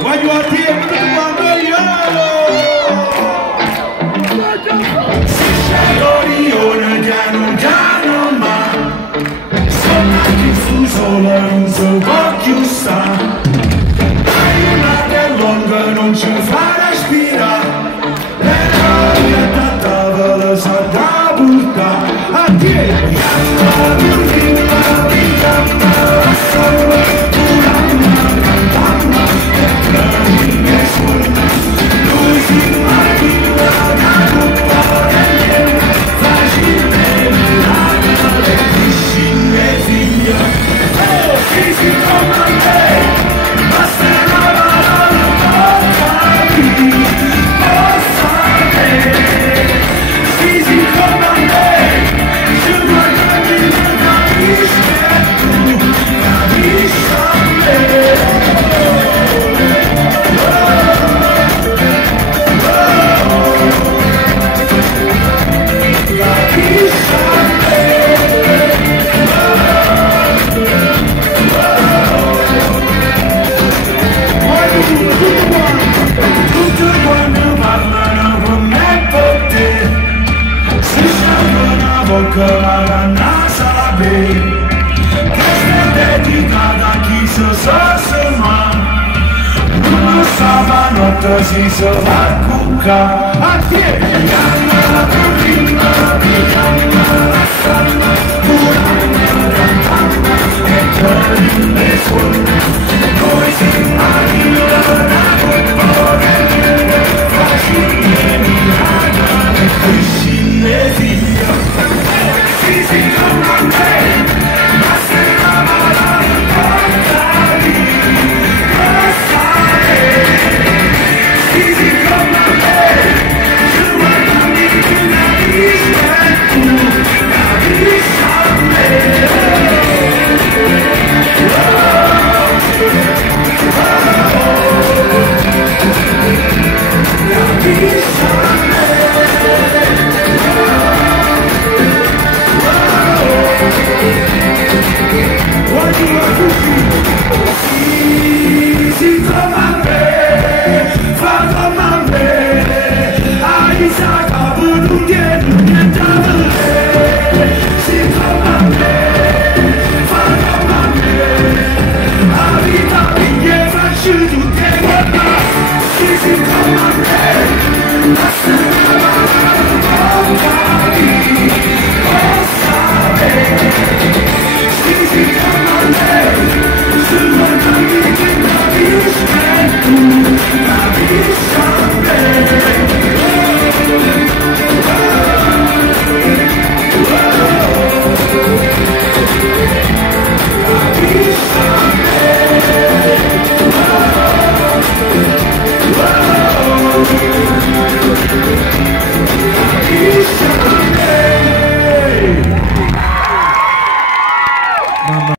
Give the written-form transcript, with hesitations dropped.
Voglio a te quando io Orione piano ma sono diffuso la non so più sta hai una del lunga non ci fa respirare e l'aria tanta la sa da buttare a te bocca la nasa questa è dedicata a chi si sa ma non sabato si va a cucca a te la prima e